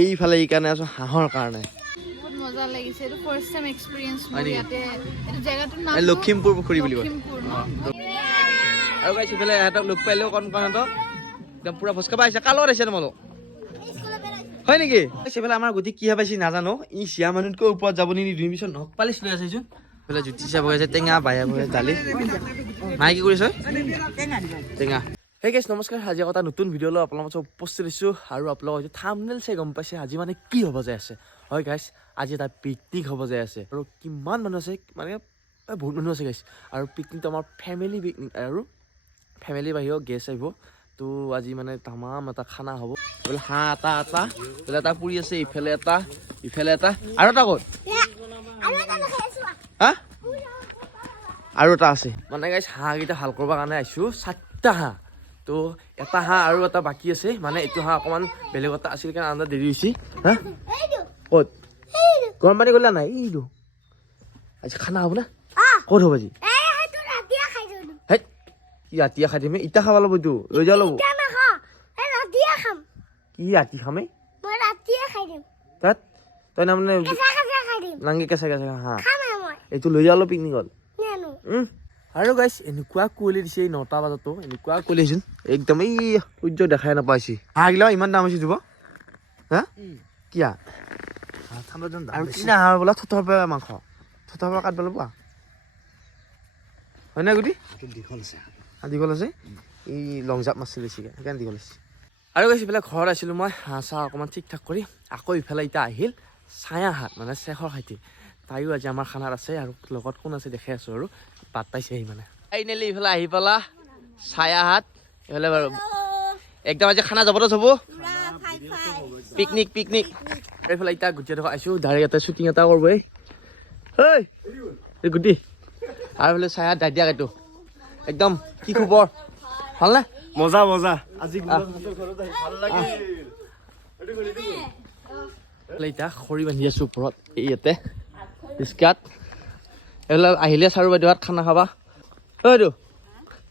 এইফালে এইকাৰণে আছো হাঁহৰ কাৰণে বহুত মজা লাগিছে এইটো ফাৰ্ষ্ট টাইম এক্সপেৰিয়েন্স মোৰ ইয়াতে এইটো জায়গাটোৰ নাম লখিমপুৰ পুখুৰী বুলি কয় আৰু গাইছ ইফালে এহঁতক লগ পাইলেও কণ কণহঁতক একদম পুৰা ভোজ খাব আহিছে কাৰ লগত আহিছে তোমালোক হয় নেকি সেইফালে আমাৰ গতি কি পাইছি নাজানো ই চিয়া মানুহতকৈ ওপৰত যাব নিদি 2 পিছত নখ পালিচ লৈ আছেচোন এইফালে জুতি চাব গৈছে টেঙা বায়া বহে দালি মায়ে কি কৰিছ টেঙা হে গাইছ নমস্কাৰ আজি এটা নতুন ভিডিঅ' লৈ আপোনালোকৰ চব উপস্থিত দিছোঁ আৰু আপোনালোকৰ হয়তো থাম্বনেইল চাই গম পাইছে আজি মানে কি হ'ব যায় আছে হয় গাইছ আজি এটা পিকনিক হ'ব যায় আছে আৰু কিমান মানুহ আছে মানে বহুত মানুহ আছে গাইছ আৰু পিকনিকটো আমাৰ ফেমিলি পিকনিক আৰু ফেমিলি বাহিৰেও গেষ্ট আহিব তো আজি মানে তামাম এটা খানা হ'ব বোলে হাঁহ এটা বোলে এটা পুৰি আছে ইফালে এটা আৰু এটা ক'ত হা আৰু এটা আছে মানে গাইছ হাঁহকেইটা ভাল কৰিবৰ কাৰণে আহিছোঁ 7টা হাঁহ তো এটা হাঁহ আৰু এটা বাকী আছে মানে এইটো হাঁহ অকণমান বেলেগ এটা আছিল কাৰণে আন্দা দেৰি হৈছে হা ক'ত গৰম পানী গ'লা নাই এইটো আজি খানা হ'ব না ক'ত হ'ব আজি হেই কি ৰাতিয়ে খাই দিম ইটা খাব লাগিব এইটো লৈ যাব লাগিব কি ৰাতি খামে তাত তই তাৰমানে নাংগি কেঁচা হাঁহ এইটো লৈ যাব পিকনিকত আৰু গাইছ এনেকুৱা কুঁৱলী দিছে 9টা বজাতো এনেকুৱা কুঁৱলী আহিছিল একদম এই সূৰ্য দেখাই নাপাইছে হাঁহগিলাও ইমান দাম হৈছে দিব হা কিয়া আৰু কিনা হাঁহ বোলা থথৰ পৰা মাংস থথৰ পৰা কাটিব লাগিব হয় নাই গুটি দীঘল আছে এই লং জাপ মাছ বেছিকৈ সেইকাৰণে দীঘল আছে আৰু গাইছ ইফালে ঘৰত আছিলোঁ মই হাঁহ চাহ অকণমান ঠিক ঠাক কৰি আকৌ ইফালে এতিয়া আহিল ছায়া হাত মানে শেষৰ খাইটি তাইও আজি আমাৰ খানাত আছে আৰু লগত কোন আছে দেখাই আছোঁ আৰু বাট পাইছে আহি মানে ফাইনেলি ইফালে আহি পালা ছায়া হাত এইফালে বাৰু একদম আজি খানা যাবতো চাব পিকনিক এইফালে এতিয়া গুটি এডোখৰ আহিছোঁ ডাইৰেক্ট এটা শ্বুটিং এটা কৰিব এই গুটি আৰু এইফালে ছায়া দাদিয়া এইটো একদম কি খবৰ ভালনে মজা আজি এতিয়া খৰি বান্ধি আছোঁ ওপৰত এই ইয়াতে ইস্কাত এইবিলাক আহিলে চাৰু বাইদেউহাত খানা খাবা এইটো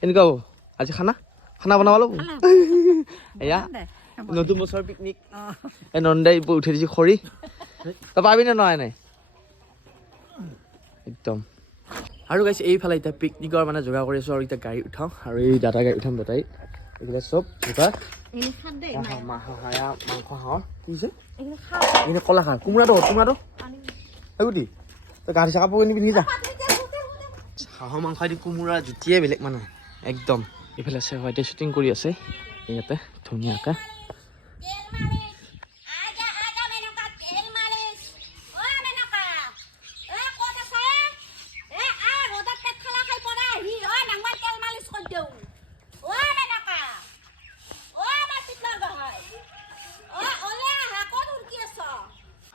এনেকুৱা হ'ব আজি খানা বনাব লাগিব এয়া নতুন বছৰ পিকনিক এই নন্দাই উঠি দিছোঁ খৰি তই পাবি নে নহয় নাই একদম আৰু গাইছ এইফালে এতিয়া পিকনিকৰ মানে যোগাৰ কৰি আছোঁ আৰু এতিয়া গাড়ী উঠাওঁ আৰু এই দাদা গাড়ী উঠাম বেটাৰী এইবিলাক চব যোগাৰ মাংস হাঁহৰ কি হৈছে এইখিনি কলা খাৰ কোমোৰাটো গুটি তই গাড়ী চাহ কাপোৰ পিন্ধি যা হাঁহৰ মাংস দি কোমোৰা জুতিয়ে বেলেগ মানে একদম এইফালে চেৱাইতে শ্বুটিং কৰি আছে ইয়াতে ধুনীয়াকৈ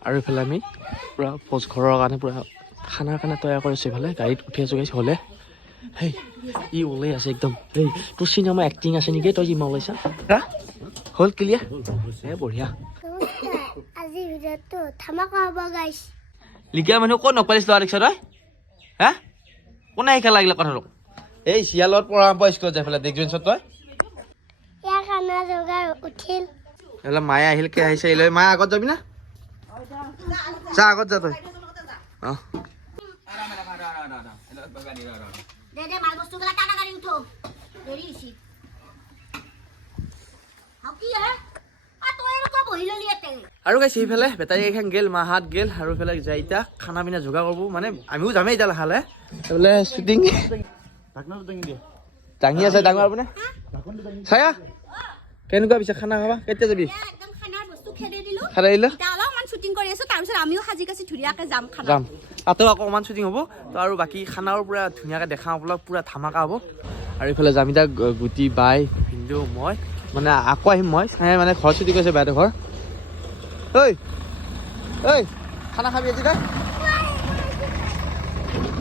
আৰু এইফালে আমি পূৰা ভোজ ঘৰৰ কাৰণে পূৰা খানাৰ কাৰণে তৈয়াৰ কৰিছোঁ এইফালে গাড়ীত উঠি আছোঁ গাইছ হ'লে হেই ই ওলাই আছে একদম হেই তোৰ চিনেমা এক্টিং আছে নেকি তই যিমান ওলাইছা হা হ'ল ক্লিয়াৰ বঢ়িয়া আজি ভিডিঅ'টো ধামাকা হ'ব গাইছ লিখা মানুহ ক'ত নকৰিছ লোৱা দেখিছ তই হা কোনে শিকা লাগিলে কথাটো এই চিয়ালত পৰা স্কুলত যাই পেলাই দেখি তই ইয়াৰ খানা যোগাৰ উঠিল এইফালে মায়ে আহিল কে আহিছে লৈ মায়ে আগত যাবি না যা আগত যা তই অঁ আৰু গাইছ সেইফালে বেটাৰী এখন গেল মাহাত গেল আৰু এইফালে যাই এতিয়া খানা পিনা যোগাৰ কৰিব মানে আমিও যামেই এতিয়া লাহালে এইফালে শ্বুটিং দাঙি আছে ডাঙৰ আপুনি ছায়া কেনেকুৱা পিছে খানা খাবা কেতিয়া যাবি খাই দিলা যাম তাতেও অকণমান শ্বুটিং হ'ব তো আৰু বাকী খানাও পূৰা ধুনীয়াকৈ দেখাওঁ আপোনাক পূৰা ধামাকা হ'ব আৰু এইফালে যাম এতিয়া গুটি বাই ভিন্দু মই মানে আকৌ আহিম মই চাই মানে ঘৰত শ্বুটিং কৰিছে বাইদেউ ঘৰ ঐ খানা খাবি আজি তই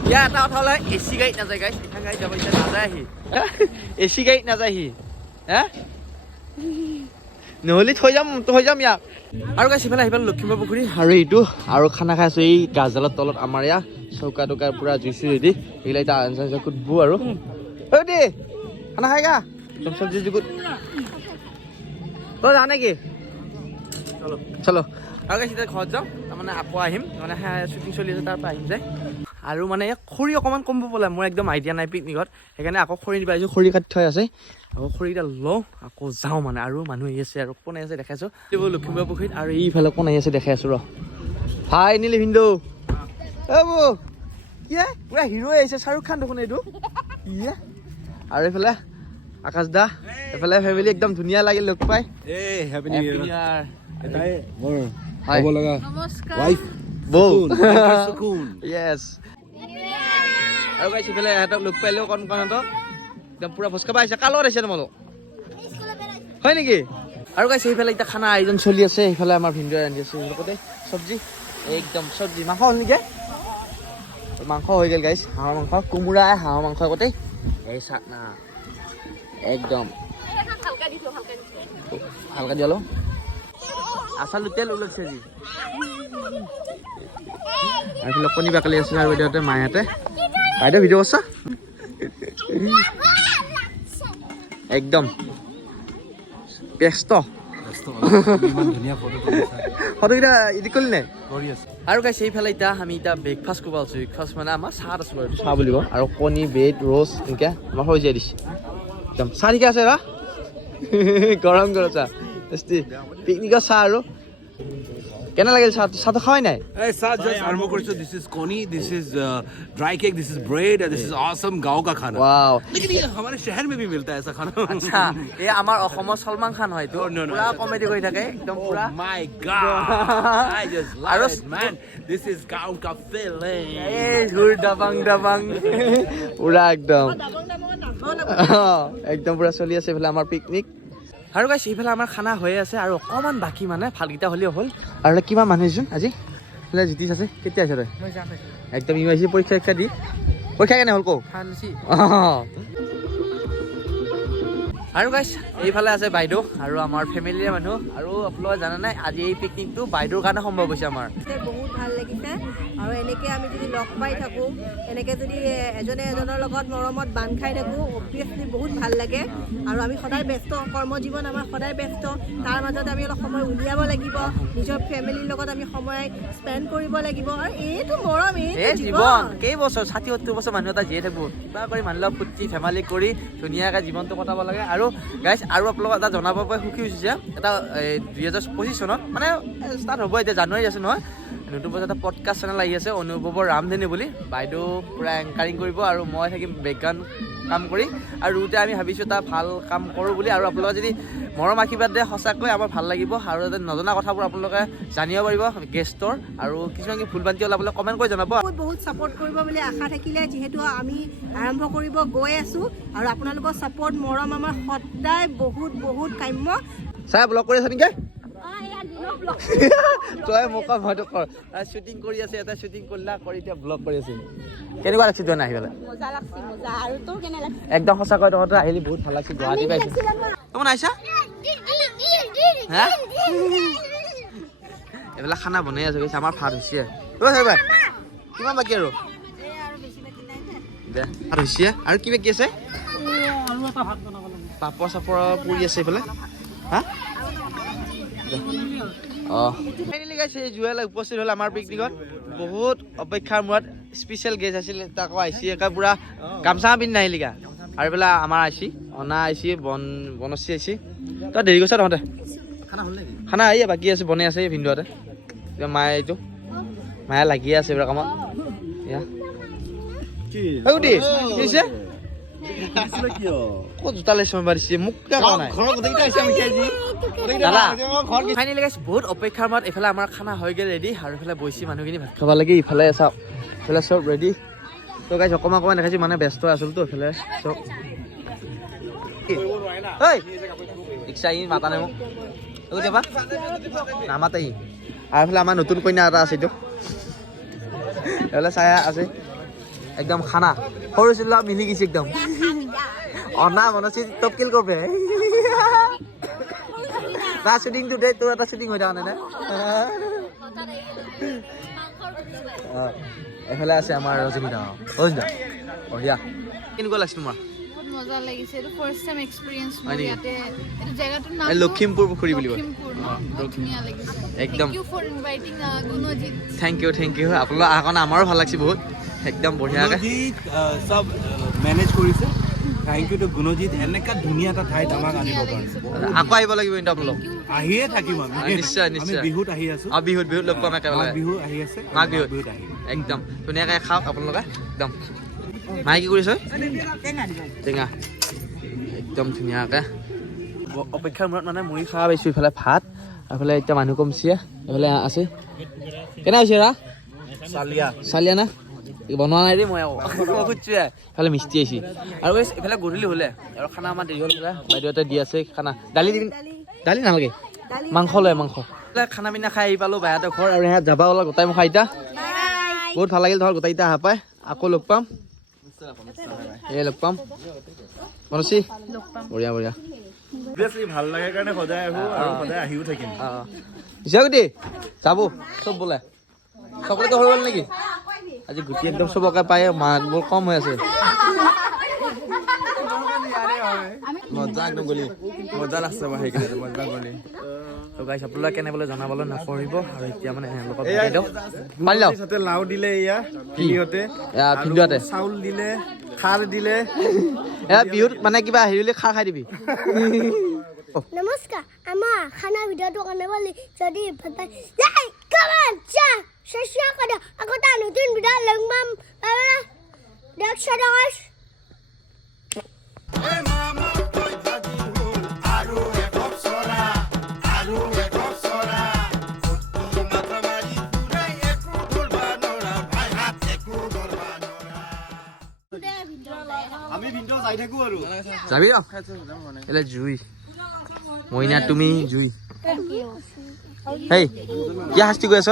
ইয়াৰ এটা কথা হ'লে এচি গাড়ীত নাযায় গাইছ এখন গাড়ীত যাব এতিয়া নাযায় আহি এচি গাড়ীত নাযায় সি হা নহ'লে থৈ যাম ইয়াক আৰু গাইছ সিফালে আহিব লখিমপুৰ পুখুৰী আৰু এইটো আৰু খানা খাই আছোঁ এই গাছডালৰ তলত আমাৰ ইয়াত চৌকা টৌকাৰ পূৰা জুইছোঁ ৰেডি এইবিলাক এতিয়া আঞ্জা কুটবো আৰু ঐ দে খানা খাই গা চব্জি জুগুত তই যা নেকি চলো আৰু গাইছ এতিয়া ঘৰত যাওঁ তাৰমানে আকৌ আহিম মানে শ্বুটিং চলি আছে তাৰ পৰা আহিম যায় আৰু মানে খৰি অকণমান কমিব বোলে মোৰ একদম আইডিয়া নাই পিকনিকত সেইকাৰণে আকৌ খৰি নিব আহিছোঁ খৰি কাটি থৈ আছে আকৌ খৰিকেইটা লওঁ আকৌ যাওঁ মানে আৰু মানুহ আহি আছে আৰু কোন আহি আছে দেখাইছোঁ লখিমপুৰ পুখুৰীত আৰু এইফালে কোন আহি আছে দেখাই আছোঁ ৰ হাই নীলি ভিন্দু বৌ কি পুৰা হিৰো আহিছে শ্বাহৰুখ খান দেখোন এইটো ইয়ে আৰু এইফালে আকাশ দা এইফালে ফেমিলি একদম ধুনীয়া লাগিল লগ পাই হেপী নিউ ইয়াৰ এটাই মোৰ হয় হ'ব লগা নমস্কাৰ ৱাইফ বৌ সুকুন য়েছ আৰু গাইছ এইফালে ইহঁতক লগ পাইলেও কণহঁতক একদম পুৰা ভোজ খাব আহিছে কাৰ লগত আহিছে তোমালোক হয় নেকি আৰু গাইছ এইফালে এতিয়া খানা আয়োজন চলি আছে সেইফালে আমাৰ ভিন্দুৱে ৰান্ধি আছে লগতে চব্জি একদম চব্জি মাংস হ'ল নেকি মাংস হৈ গ'ল গাইছ হাঁহৰ মাংস কোমোৰা হাঁহৰ মাংস আগতে এই চাটনা একদম হালকা দিয়ালো আচাৰ তেল ওলাইছে আজি আৰু কণী বাকলি আছে আৰু বাইদেউহঁতে মাহঁতে বাইদেউ ভিডিঅ' কৰিছা একদম ব্যস্ত ধুনীয়া ফটো ফটোকেইটা এডিট কৰিলি নাই কৰি আছে আৰু গাইছে এইফালে এতিয়া আমি এতিয়া ব্ৰেকফাষ্ট কৰিব আছোঁ ব্ৰেকফাষ্ট মানে আমাৰ চাহ আছোঁ বাৰু চাহ বুলিব আৰু কণী ব্ৰেড ৰ'ষ্ট এনেকৈ আমাৰ হৈ যায় দিছে একদম চাহ ঠিকে আছে বা গৰম গৰম চাহ টেষ্টি পিকনিকৰ চাহ আৰু কেনে লাগিল চাহ চাহটো খাৱাই নাই এই চাহ জাস্ট আৰম্ভ কৰিছো দিস ইজ কণী this is dry cake this is bread this is awesome गांव का खाना ৱাও लेकिन ये हमारे शहर में भी मिलता है ऐसा खाना আচ্ছা এই আমাৰ অসমৰ সলমান খান হয়তো পুৰা কমেডি কৰি থাকে একদম পুৰা my God I just love it man this is गांव का फीलिंग এই ঘূৰ ডাবাং ডাবাং পুৰা একদম একদম পুৰা চলি আছে এইফালে আমাৰ পিকনিক আৰু গাইছ এইফালে আমাৰ খানা হৈ আছে আৰু অকণমান বাকী মানে ভালকেইটা হ'লেও হ'ল আৰু কিমান মানুহ আহিছোন আজি এইফালে জিতিছ আছে কেতিয়া আহিছ তই একদম ইউ আহিছে পৰীক্ষা দি পৰীক্ষা কেনে হ'ল কওঁ আৰু গাইছ এইফালে আছে বাইদেউ আৰু আমাৰ ফেমিলিৰ মানুহ আৰু আপোনালোকে জানে নাই আজি এই পিকনিকটো বাইদেউৰ কাৰণে সম্ভৱ হৈছে আমাৰ বহুত ভাল লাগিছে আৰু এনেকৈ আমি যদি লগ পাই থাকোঁ এনেকৈ যদি এজনে এজনৰ লগত মৰমত বান্ধ খাই থাকোঁ অবভিয়াছলি বহুত ভাল লাগে আৰু আমি সদায় ব্যস্ত কৰ্মজীৱন আমাৰ সদায় ব্যস্ত তাৰ মাজতে আমি অলপ সময় উলিয়াব লাগিব নিজৰ ফেমিলিৰ লগত আমি সময় স্পেণ্ড কৰিব লাগিব আৰু এইটো মৰম এই জীৱন কেইবছৰ 60-70 বছৰ মানুহ এটা জীয়াই থাকোঁ কিবা কৰি মানুহ লগত ফূৰ্তি ধেমালি কৰি ধুনীয়াকৈ জীৱনটো কটাব লাগে আৰু গাইছ আৰু আপোনালোকক এটা জনাব পাই সুখী হৈছে এটা 2025 চনত মানে ষ্টাৰ্ট হ'ব এতিয়া জানুৱাৰী আছে নহয় নতুন বছৰ এটা পডকাষ্ট চেনেল আহি আছে অনুভৱৰ ৰামধেনু বুলি বাইদেউ পূৰা এংকাৰিং কৰিব আৰু মই থাকিম বেকগ্ৰাউণ্ড কাম কৰি আৰু দুয়োটা আমি ভাবিছোঁ এটা ভাল কাম কৰোঁ বুলি আৰু আপোনালোকে যদি মৰম আশীৰ্বাদ দিয়ে সঁচাকৈ আমাৰ ভাল লাগিব আৰু যাতে নজনা কথাবোৰ আপোনালোকে জানিব পাৰিব গেষ্টৰ আৰু কিছুমান কি ভুল ভ্ৰান্তি ওলাবলৈ কমেণ্ট কৰি জনাব বহুত ছাপোৰ্ট কৰিব বুলি আশা থাকিলে যিহেতু আমি আৰম্ভ কৰিব গৈ আছোঁ আৰু আপোনালোকৰ ছাপোৰ্ট মৰম আমাৰ সদায় বহুত বহুত কাম্য চাই ব্লগ কৰি আছে নেকি তই মোক ভয়টো কৰ শ্বুটিং কৰি আছে এটা শ্বুটিং কৰিলা কৰি এতিয়া ব্লগ কৰি আছে কেনেকুৱা লাগছে তই আহি পেলাই মজা লাগছে মজা আৰু তোৰ কেনে লাগছে একদম সঁচাকৈ তহঁতে আহিলি বহুত ভাল লাগছে গুৱাহাটী পাইছোঁ তই আহিছা হা এইবিলাক খানা বনাই আছো গৈছে আমাৰ ভাত হৈছে কিমান বাকী আৰু দে ভাত হৈছে আৰু কি বাকী আছে পাপৰ চাপৰ পুৰি আছে এইফালে হা উপস্থিত হ'ল আমাৰ পিকনিকত বহুত অপেক্ষাৰ মূৰত স্পেচিয়েল গেষ্ট আছিল তাকো আহিছে একে পুৰা গামচা পিন্ধি নাহিলিগা আৰু এইফালে আমাৰ আহিছে অনা আহিছে বনশ্ৰী আহিছে তই দেৰি কৰিছ তহঁতে খানা আহি বাকী আছে বনাই আছে ভিন্দুহঁতে মায়ে এইটো মায়ে লাগিয়ে আছে এইবিলাক কামত ক'ত জোতা লৈছে মাৰিছে মোক বহুত অপেক্ষাৰ মূৰত এইফালে আমাৰ খানা হৈ গ'ল ৰেডি আৰু এইফালে বৈছি মানুহখিনি ভাত খাব লাগে ইফালে চাওক এইফালে চব ৰেডি তো গাইছ অকণমান দেখাইছোঁ মানে ব্যস্ত আছিলতো এইফালে চব ৰিক্সা ই মাতা নাই মোক কেতিয়াবা নামাতে ই আৰু এইফালে আমাৰ নতুন কন্যা এটা আছে এইটো এইফালে চাই আছে একদম খানা সৰু চিলা মিলি গৈছে একদম অনা মনচি টকিল কবে না শ্বুটিংটো দে তোৰ এটা শ্বুটিং হৈ থকা নাই এইফালে আছে আমাৰ ৰজনীদা ৰজনীদা বঢ়িয়া কেনেকুৱা লাগিছে তোমাৰ মজা লাগিছে এইটো ফাৰ্ষ্ট টাইম এক্সপেৰিয়েন্স মোৰ হয় নেকি? ইয়াতে এইটো জায়গাটোৰ নাম এই লখিমপুৰ পুখুৰী বুলি কয়। লখিমপুৰ ন বহুত ধুনীয়া লাগিছে একদম। Thank you for inviting Gunjit thank you আপোনালোক অহাৰ কাৰণে আমাৰো ভাল লাগিছে বহুত একদম বঢ়িয়াকৈ গুণজিত চব মেনেজ কৰিছে থেংক ইউ টু গুণজিত এনেকা ধুনীয়া এটা ঠাইত আমাক আনিব কাৰণে আকৌ আহিব লাগিব কিন্তু আপোনালোক আহিয়ে থাকিম আমি নিশ্চয়, আমি নিশ্চয়। বিহুত আহি আছো বিহুত লগ পাম মাঘ একেবাৰে বিহু আহি আছে মাঘ বিহুত আহিম একদম ধুনীয়াকৈ খাওক আপোনালোকে একদম মায়ে কি কৰিছে টেঙা একদম ধুনীয়াকৈ অপেক্ষাৰ মূৰত মানে মুড়ি খাব পাইছোঁ ইফালে ভাত এইফালে এতিয়া মানুহ কমছে এইফালে আছে কেনে হৈছে ৰা চালিয়া না বনোৱা নাই দেই মই খুজিছোঁ এইফালে মিষ্টি আহিছে আৰু এইফালে গধূলি হ'লে আৰু খানা আমাৰ দেৰি হ'ল বাইদেউহঁতে দি আছে খানা দালি দিবি দালি নালাগে মাংস লয় মাংস খানা পিনা খাই আহি পালোঁ বাইহঁতৰ ঘৰ আৰু ইয়াত যাবা ওলা গোটাই মুখা এতিয়া বহুত ভাল লাগিল ধৰ গোটেইকেইটা অহা পাই আকৌ লগ পাম লগ পাম মনসী বঢ়িয়া বঢ়িয়া ভাল লাগে কাৰণে সদায় আহো আৰু সদায় আহিও থাকিম গুটি যাব চব বোলে চকলেটো হৈ গ'ল নেকি আজি গুটি একদম চবকে পায় মাতবোৰ কম হৈ আছে মজা একদম গলি মজা লাগছে মই সেইকাৰণে মজা গলি তো গাইছ আপোনালোকে কেনে বোলে জনাবলৈ নাপাহৰিব আৰু এতিয়া মানে এওঁলোকক বুজাই দিওঁ পাৰি লওক লাও দিলে এয়া ভিডিঅ'তে চাউল দিলে খাৰ দিলে বিহুত মানে কিবা হেৰিলে খাৰ খাই দিবি নমস্কাৰ আমাৰ খানা ভিডিঅ'টো কাৰণে বুলি যদি ভাল পায় লাইক কমেণ্ট শ্বেয়াৰ কৰি দিয়ক আকৌ এটা নতুন ভিডিঅ' লগ পাম দিয়ক সদায় যাবি এলে জুই মইনা তুমি জুই হেই কি শাস্তি কৰি আছ